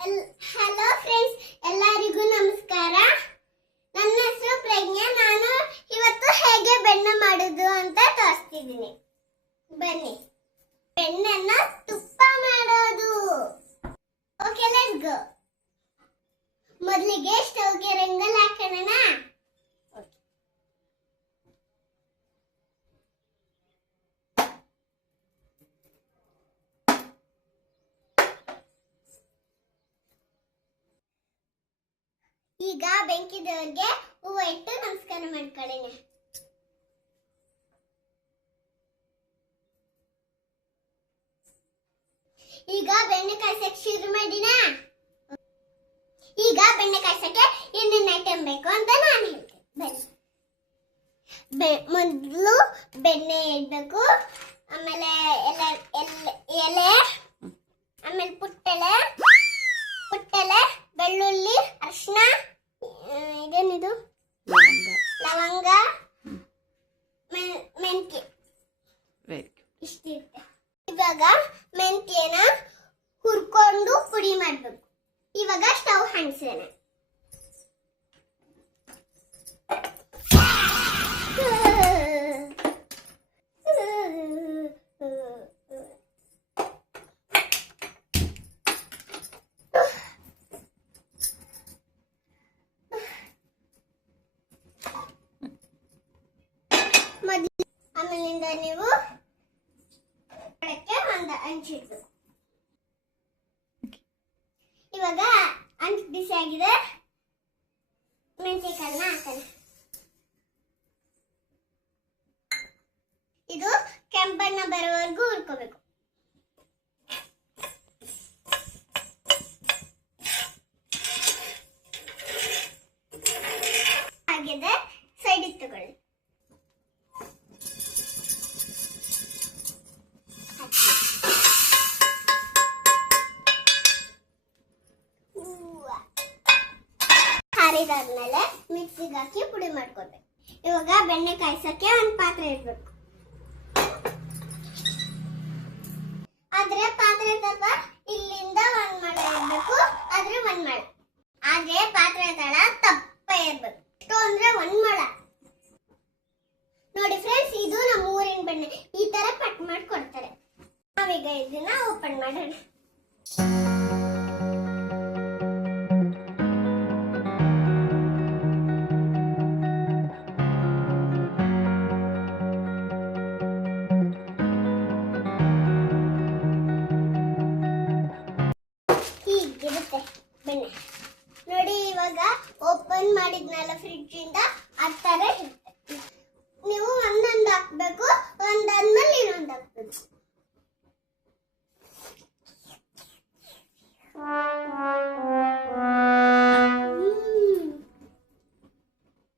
Hello friends, ಎಲ್ಲರಿಗೂ ನಮಸ್ಕಾರ. ನನ್ನ ಹೆಸರು ಪ್ರಜ್ಞಾ. ನಾನು ಇವತ್ತು ಹೇಗೆ ಬೆಣ್ಣೆ ಮಾಡೋದು ಅಂತ ತೋರಿಸ್ತಿದ್ದೀನಿ. ಬನ್ನಿ, ಬೆಣ್ಣೆನ ತುಪ್ಪ ಮಾಡೋದು. Okay, let's go. ಮೊದಲಿಗೆ ಸ್ಟವ್ಗೆ ರಂಗಲ್ ಹಾಕೋಣ. ಈಗ ಬೆಂಕಿ ದೇವರಿಗೆ ಹೂವು ಇಟ್ಟು ನಮಸ್ಕಾರ ಮಾಡ್ಕೊಳ್ಳೋಣ. ಈಗ ಬೆಣ್ಣೆ ಕಾಯ್ಸಕ್ಕೆ ಶುರು ಮಾಡಿನ. ಈಗ ಬೆಣ್ಣೆ ಕಾಯ್ಸಕ್ಕೆ ಏನೇನು ಐಟಮ್ ಬೇಕು ಅಂತ ನಾನು ಹೇಳ್ತೀನಿ. ಮೊದಲು ಬೆಣ್ಣೆ ಇಡಬೇಕು, ಆಮೇಲೆ ಎಲೆ, ಆಮೇಲೆ ಪುಟ್ಟೆಲೆ, ಬೆಳ್ಳುಳ್ಳಿ, ಅರಿಶಿನ, ಇದೇನಿದು ಲವಂಗ, ಮೆಂತ್ಯ, ಇಷ್ಟಿರುತ್ತೆ. ಇವಾಗ ಮೆಂತ್ಯನ ಹುರ್ಕೊಂಡು ಪುಡಿ ಮಾಡಬೇಕು. ಇವಾಗ ಸ್ಟವ್ ಹಂಚೋಣ. ಆಮೇಲಿಂದ ನೀವು ಒಂದು ಹಂಚಿಡ್ಬೇಕು. ಇವಾಗ ಹಂಚು ಬಿಸಿ ಆಗಿದೆ, ಮೆಣಸಿನಕಾಯಿನ ಹಾಕೋಣ. ಇದು ಕೆಂಪಣ್ಣ ಬರೋವರೆಗೂ ಹುರ್ಕೋಬೇಕು. ಹಾಗಿದೆ, ಸೈಡಿಗೆ ತಗೊಳ್ಳಿ. ಹಾರಿದಾದ್ಮೇಲೆ ಮಿಕ್ಸಿಗೆ ಹಾಕಿ ಪುಡಿ ಮಾಡ್ಕೊಳ್ಬೇಕು. ಇವಾಗ ಬೆಣ್ಣೆ ಕಾಯ್ಸಕ್ಕೆ ಒಂದು ಪಾತ್ರೆ ಇಡ್ಬೇಕು. ಆದ್ರೆ ಪಾತ್ರೆ ತಳ ಇಲ್ಲಿಂದ ಒಂದ್ ಮಳ ಇರ್ಬೇಕು, ಆದ್ರೆ ಒಂದ್ ಮಳ. ಆದ್ರೆ ಪಾತ್ರೆ ತಳ ತಪ್ಪ ಇರ್ಬೇಕು. ಎಷ್ಟು ಅಂದ್ರೆ ಒಂದ್ ಮಳ. ನೋಡಿ ಫ್ರೆಂಡ್ಸ್, ಇದು ನಮ್ಮ ಊರಿನ ಬೆಣ್ಣೆ. ಈ ತರ ಕಟ್ ಮಾಡಿ ಕೊಡ್ತಾರೆ. ನಾವೀಗ ಇದನ್ನ ಓಪನ್ ಮಾಡೋಣ. ಬೆಣ್ಣೆ ನೋಡಿ, ಇವಾಗ ಓಪನ್ ಮಾಡಿದ್ನಲ್ಲ ಫ್ರಿಡ್ಜ್ ಇಂದ, ಆ ತರ ಇರುತ್ತೆ. ನೀವು ಒಂದೊಂದು ಹಾಕ್ಬೇಕು, ಒಂದಾದ್ಮೇಲೆ ಇನ್ನೊಂದು ಹಾಕ್ಬೇಕು.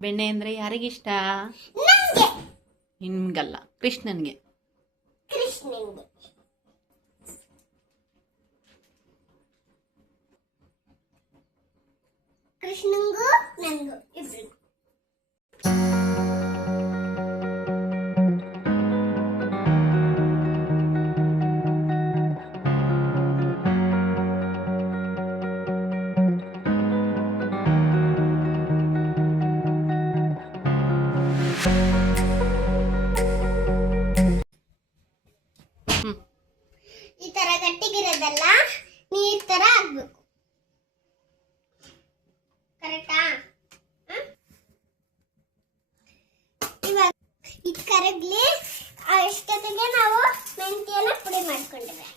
ಬೆಣ್ಣೆ ಅಂದ್ರೆ ಯಾರಿಗಿಷ್ಟ? ನಂಗೆ. ನಿಮ್ಗಲ್ಲ, ಕೃಷ್ಣನ್ಗೆ. ಕೃಷ್ಣನ್ಗೆ. ಕೃಷ್ಣಂಗೂ ನಂಗೂ ಇಬ್ರಿಗೂ. ಈ ತರ ಗಟ್ಟಿಗಿರೋದಲ್ಲ ನೀರ್ ತರ ಆಗ್ಬೇಕು. ಕರೆಕ್ಟಾ? ಇವಾಗ ಇದು ಕರಗ್ಲಿ. ಅಷ್ಟೊತ್ತಿಗೆ ನಾವು ಮೆಂತ್ಯನ ಪುಡಿ ಮಾಡ್ಕೊಂಡಿವೆ.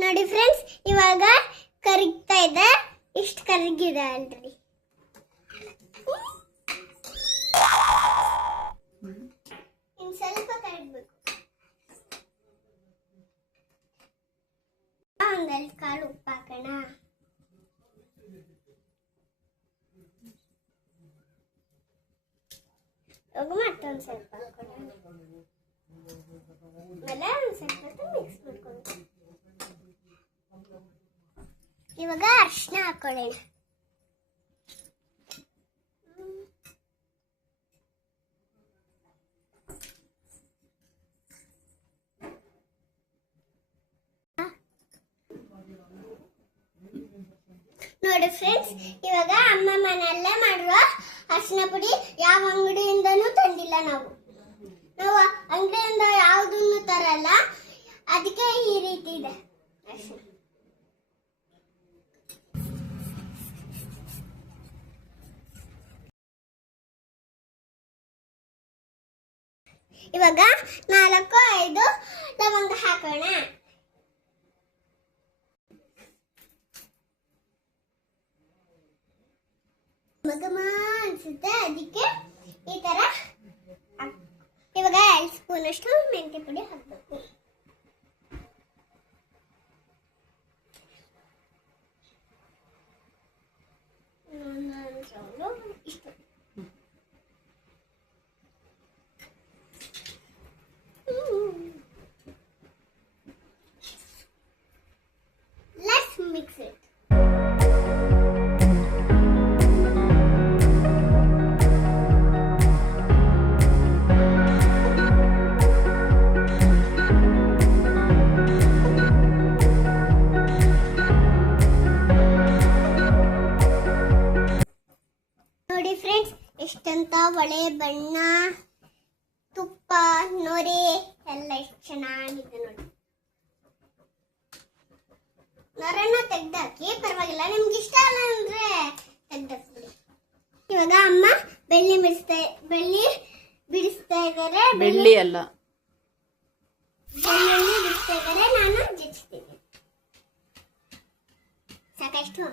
ನೋಡಿ ಫ್ರೆಂಡ್ಸ್ ಇವಾಗ ಕರಗ್ತಾ ಇದೆ. ಇಷ್ಟು ಕರಗಿದೆ ಆಲ್ರೆಡಿ. ಇನ್ನು ಸ್ವಲ್ಪ ಕರಗಬೇಕು. ಒಂದೆರಡು ಕಾಳು ಉಪ್ಪು ಹಾಕೋಣ. ಇವಾಗ ಮತ್ತೊಂದು ಸ್ವಲ್ಪ ಹಾಕೋಣ. ಆಮೇಲೆ ಒಂದು ಸ್ವಲ್ಪ ಮಿಕ್ಸ್ ಮಾಡ್ಕೊಂಡು ಇವಾಗ ಅರಿಶಿನ ಹಾಕೊಳ್ಳೋಣ. ನೋಡಿ ಫ್ರೆಂಡ್ಸ್ ಇವಾಗ ಅಮ್ಮ ಮನೆಯಲ್ಲೇ ಮಾಡುವ ಅರಿಶಿನ ಪುಡಿ ಯಾವ ಅಂಗಡಿಯಿಂದನೂ ತಂದಿಲ್ಲ. ನಾವು ಅಂಗಡಿಯಿಂದ ಯಾವುದನ್ನು ತರಲ್ಲ, ಅದಕ್ಕೆ ಈ ರೀತಿ ಇದೆ ಅರಿಶಿನ. ಇವಾಗ 4-5 ಲವಂಗ ಹಾಕೋಣ. ಮಗಮ ಅನ್ಸುತ್ತೆ, ಅದಕ್ಕೆ ಈ ತರ. ಇವಾಗ 2 ಸ್ಪೂನ್ ಅಷ್ಟು ಮೆಂತ್ಯ ಪುಡಿ ಹಾಕಬೇಕು. ಇಷ್ಟು let's mix it. ನೋಡಿ ಫ್ರೆಂಡ್ಸ್ ಎಷ್ಟಂತ ಒಳ್ಳೆ ಬಣ್ಣ, ತುಪ್ಪ, ನೊರೆ ಎಲ್ಲ ಎಷ್ಟು ಚೆನ್ನಾಗಿದೆ ನೋಡಿ. ನೊರೆನ ತೆಗ್ದಾಕಿ, ಪರವಾಗಿಲ್ಲ. ನಿಮ್ಗೆ ಇಷ್ಟ ಅಲ್ಲ ಅಂದ್ರೆ ತೆಗ್ದಾಕ್ಬಿಡಿ. ಇವಾಗ ಅಮ್ಮ ಬೆಳ್ಳಿ ಬಿಡಿಸ್ತಾ ಇದ್ದಾರೆ. ಬೆಳ್ಳಿ ಅಲ್ಲ, ಬೆಳ್ಳುಳ್ಳಿ ಬಿಡಿಸ್ತಾ ಇದ್ದಾರೆ. ನಾನು ಜಜ್ತೀನಿ. ಸಾಕಷ್ಟು.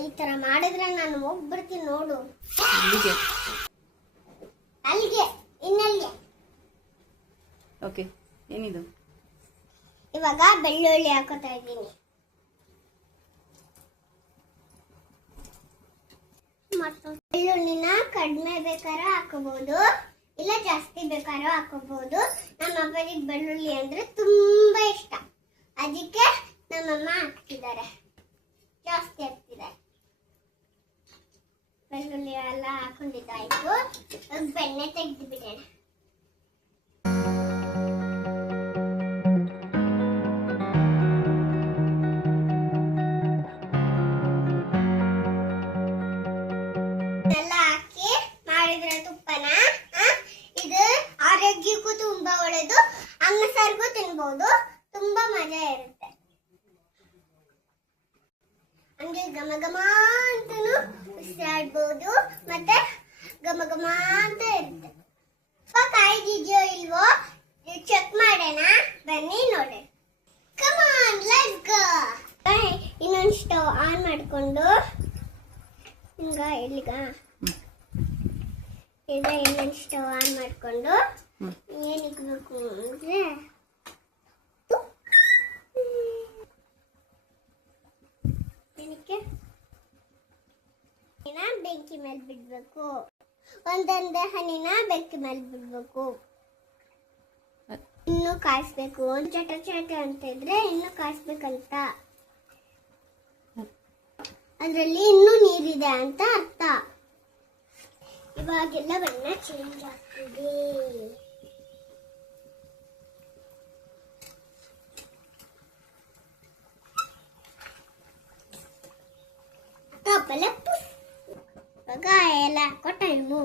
ಈ ತರ ಮಾಡಿದ್ರೆ ನಾನು ಹೋಗ್ಬಿಡ್ತೀನಿ ನೋಡು. ಅಲ್ಲಿಗೆ ಇನ್ನಲ್ಲಿಗೆ. ಓಕೆ, ಏನಿದು? ಇವಾಗ ಬೆಳ್ಳುಳ್ಳಿ ಹಾಕೋತಾ ಇದ್ದೀನಿ. ಬೆಳ್ಳುಳ್ಳಿನ ಕಡಿಮೆ ಬೇಕಾದ್ರೂ ಹಾಕೋಬಹುದು, ಇಲ್ಲ ಜಾಸ್ತಿ ಬೇಕಾದ್ರೂ ಹಾಕೋಬಹುದು. ನಮ್ಮ ಅಪ್ಪನಿಗೆ ಬೆಳ್ಳುಳ್ಳಿ ಅಂದ್ರೆ ತುಂಬಾ ಇಷ್ಟ, ಅದಕ್ಕೆ ನಮ್ಮಮ್ಮ ಹಾಕ್ತಿದ್ದಾರೆ, ಜಾಸ್ತಿ ಹಾಕ್ತಿದ್ದಾರೆ. ಬೆಳ್ಳುಳ್ಳಿ ಎಲ್ಲ ಹಾಕೊಂಡಿದ್ದಾಯ್ತು. ಬೆಣ್ಣೆ ತೆಗೆದು ಬಿಡೋಣ. ಎಲ್ಲ ಹಾಕಿ ಮಾಡಿದ್ರೆ ತುಪ್ಪನ, ಇದು ಆರೋಗ್ಯಕ್ಕೂ ತುಂಬಾ ಒಳ್ಳೆಯದು. ಅನ್ನ ಸಾರಿಗೂ ತಿನ್ಬಹುದು, ತುಂಬಾ ಮಜಾ ಇರುತ್ತೆ. ಹಂಗೆ ಘಮ ಘಮ ಅಂತನೂ ಉಸಿರಾಡ್ಬೋದು, ಮತ್ತೆ ಘಮ ಘಮ ಅಂತ ಇರುತ್ತೆ. ಕಾಯ್ದಿದ್ಯೋ ಇಲ್ವೋ ಚೆಕ್ ಮಾಡೋಣ ಬನ್ನಿ ನೋಡಿ. Come on let's go. ಇನ್ನೊಂದು ಸ್ಟವ್ ಆನ್ ಮಾಡಿಕೊಂಡು ಈಗ ಇನ್ನೊಂದು ಸ್ಟವ್ ಆನ್ ಮಾಡಿಕೊಂಡು ಏನಕ್ಕೆ ಬೇಕು ಅಂದ್ರೆ ಬೆಂಕಿ ಮೇಲೆ ಬಿಡ್ಬೇಕು. ಒಂದೊಂದೇ ಹನಿನ ಬೆಂಕಿ ಮೇಲೆ ಬಿಡ್ಬೇಕು. ಇನ್ನು ಕಾಯಿಸ್ಬೇಕು. ಒಂದು ಚಟ ಚಟ ಅಂತ ಇದ್ರೆ ಇನ್ನು ಕಾಯಿಸ್ಬೇಕಂತ, ಅದ್ರಲ್ಲಿ ಇನ್ನೂ ನೀರಿದೆ ಅಂತ ಅರ್ಥ. ಇವಾಗೆಲ್ಲ ಬಣ್ಣ ಚೇಂಜ್ ಆಗ್ತಿದೆ. ಟಾಪೆಲ್ಲ ಇವಾಗ ಎಲ್ಲ ಹಾಕೋ ಟೈಮು.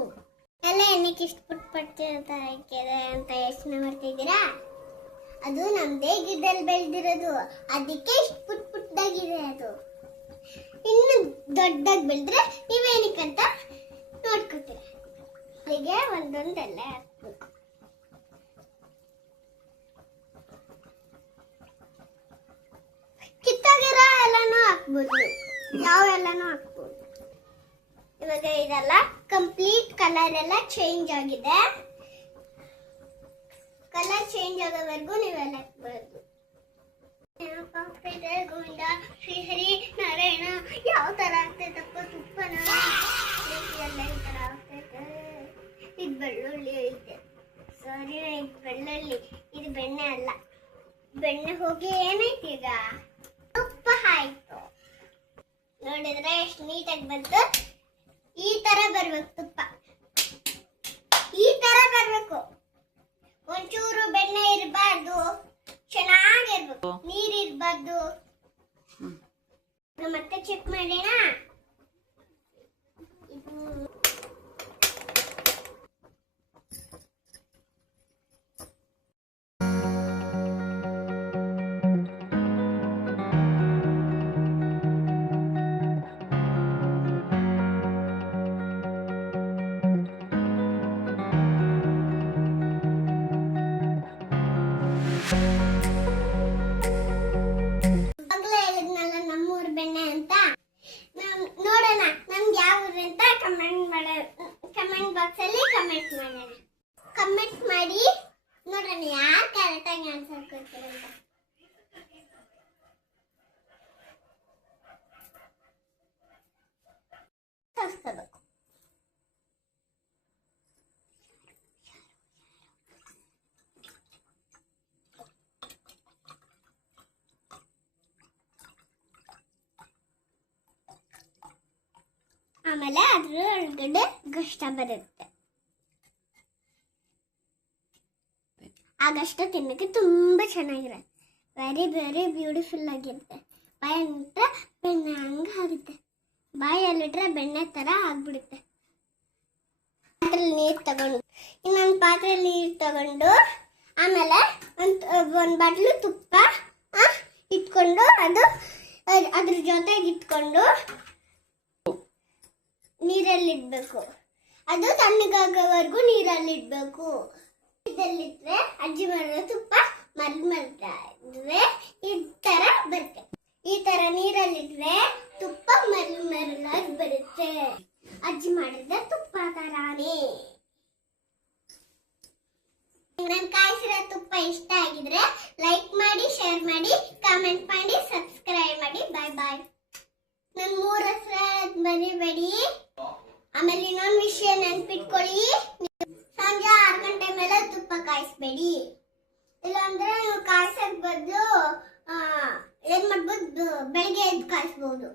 ಎಲ್ಲ ಏನಕ್ಕೆ ಇಷ್ಟು ಪುಟ್ಪಟ್ಟಿರ್ತಾರೆ ಅಂತ ಯೋಚನೆ ಮಾಡ್ತಿದ್ದೀರಾ? ಅದು ನಮ್ದೇ ಗಿಡದಲ್ಲಿ ಬೆಳೆದಿರೋದು, ಅದಕ್ಕೆ ಇಷ್ಟು ಪುಟ್ಟಾಗಿದೆ. ಅದು ಇನ್ನು ದೊಡ್ಡದಾಗಿ ಬೆಳೆದ್ರೆ ನೀವು ನೀವೇನಕ್ಕಂತ ನೋಡ್ಕೊತೀರ. ಹೀಗೆ ಒಂದೊಂದೆಲ್ಲ ಹಾಕ್ಬೇಕು. ಕಿತ್ತಾಗಿರೋ ಎಲ್ಲಾನು ಹಾಕ್ಬೋದು, ಯಾವೆಲ್ಲನೂ ಹಾಕ್ಬೋದು. ಇವಾಗ ಇದೆಲ್ಲ ಕಂಪ್ಲೀಟ್ ಕಲರ್ ಎಲ್ಲ ಚೇಂಜ್ ಆಗಿದೆ. ಕಲರ್ ಚೇಂಜ್ ಆಗೋವರೆಗೂ ನೀವೆಲ್ಲ ಹಾಕ್ಬೋದು. ಗೋವಿಂದ ಶ್ರೀಹರಿ ನಾರಾಯಣ. ಯಾವ ತರ ಆಗ್ತೈತಪ್ಪ ತುಪ್ಪನ ಎಲ್ಲ ಈ ತರ ಆಗ್ತೈತೆ. ಇದು ಬೆಳ್ಳುಳ್ಳಿ ಐತೆ, ಸಾರಿ ಇದು ಬೆಳ್ಳುಳ್ಳಿ, ಇದು ಬೆಣ್ಣೆ ಅಲ್ಲ. ಬೆಣ್ಣೆ ಹೋಗಿ ಏನೈತಿ ಈಗ ತುಪ್ಪ ಆಯ್ತು. ನೋಡಿದ್ರೆ ಎಷ್ಟು ನೀಟಾಗಿ ಬಂತು. ಈ ತರ ಬರ್ಬೇಕು ತುಪ್ಪ, ಈ ತರ ಬರ್ಬೇಕು. ಒಂಚೂರು ಬೆಣ್ಣೆ ಇರಬಾರ್ದು, ಚೆನ್ನಾಗಿರ್ಬೇಕು. ನೀರ್ ಇರಬಾರ್ದು. ಮತ್ತೆ ಚೆಕ್ ಮಾಡೋಣ. ನಮ್ಮೂರ್ ಬೆಣ್ಣೆ ಅಂತ ನೋಡೋಣ. ನಮ್ಗೆ ಯಾವ ಊರು ಅಂತ ಕಮೆಂಟ್ ಬಾಕ್ಸ್ ಅಲ್ಲಿ ಕಮೆಂಟ್ ಮಾಡೋಣ. ಕಮೆಂಟ್ ಮಾಡಿ ನೋಡೋಣ ಯಾರು ಕರೆಕ್ಟ್ ಆಗಿ ಆನ್ಸರ್ ಕೊಡ್ತಾರೆ ಅಂತ. ತೋರಿಸ್ಕೋಬೇಕು. ಆಮೇಲೆ ಅದ್ರ ಒಳಗಡೆ ಗಷ್ಟ ಬರುತ್ತೆ. ಆ ಗಷ್ಟ ತಿನ್ನಕ್ಕೆ ತುಂಬಾ ಚೆನ್ನಾಗಿರುತ್ತೆ. ವೆರಿ ವೆರಿ ಬ್ಯೂಟಿಫುಲ್ ಆಗಿರುತ್ತೆ. ಬಾಯಲ್ಲಿಟ್ರೆ ಬೆಣ್ಣೆ ಹಂಗ ಆಗುತ್ತೆ. ಬಾಯಲ್ಲಿಟ್ರೆ ಬೆಣ್ಣೆ ತರ ಆಗ್ಬಿಡುತ್ತೆ. ಪಾತ್ರೆಯಲ್ಲಿ ನೀರು ತಗೊಂಡು, ಇನ್ನೊಂದು ಪಾತ್ರೆಯಲ್ಲಿ ನೀರು ತಗೊಂಡು, ಆಮೇಲೆ ಒಂದು ಬಾಟ್ಲು ತುಪ್ಪ ಇಟ್ಕೊಂಡು, ಅದು ಅದ್ರ ಜೊತೆಗೆ ಇಟ್ಕೊಂಡು ನೀರಲ್ಲಿಡ್ಬೇಕು. ಅದು ತಣ್ಣಗಾಗೋವರೆಗೂ ನೀರಲ್ಲಿಡ್ಬೇಕು. ಇದಲ್ಲಿಟ್ರೆ ಅಜ್ಜಿ ಮಾಡೋ ತುಪ್ಪ ಮರ್ತಾ ಇದ್ರೆ ಈ ತರ ಬರುತ್ತೆ. ಈ ತರ ನೀರಲ್ಲಿಟ್ರೆ ತುಪ್ಪ ಮರಳಾಗಿ ಬರುತ್ತೆ. ಅಜ್ಜಿ ಮಾಡಿದ ತುಪ್ಪ ತರಾನೇ. ನನ್ ಕಾಯಿಸಿರೋ ತುಪ್ಪ ಇಷ್ಟ ಆಗಿದ್ರೆ ಲೈಕ್ ಮಾಡಿ, ಶೇರ್ ಮಾಡಿ, ಕಾಮೆಂಟ್ ಮಾಡಿ, ಸಬ್ಸ್ಕ್ರೈಬ್ ಮಾಡಿ. ಬಾಯ್ ಬಾಯ್. ನನ್ 3 ಹೆಸರು ಬರಿಬೇಡಿ. ಆಮೇಲೆ ಇನ್ನೊಂದು ವಿಷಯ ನೆನ್ಪಿಟ್ಕೊಳ್ಳಿ, ಸಂಜೆ 6 ಗಂಟೆ ಮೇಲೆ ತುಪ್ಪ ಕಾಯಿಸ್ಬೇಡಿ. ಇಲ್ಲಾಂದ್ರೆ ನೀವು ಕಾಯಿಸಕ್ ಬದಲು ಏನ್ ಮಾಡ್ಬೋದು, ಬೆಳಿಗ್ಗೆ ಎದ್ದು ಕಾಯಿಸ್ಬೋದು.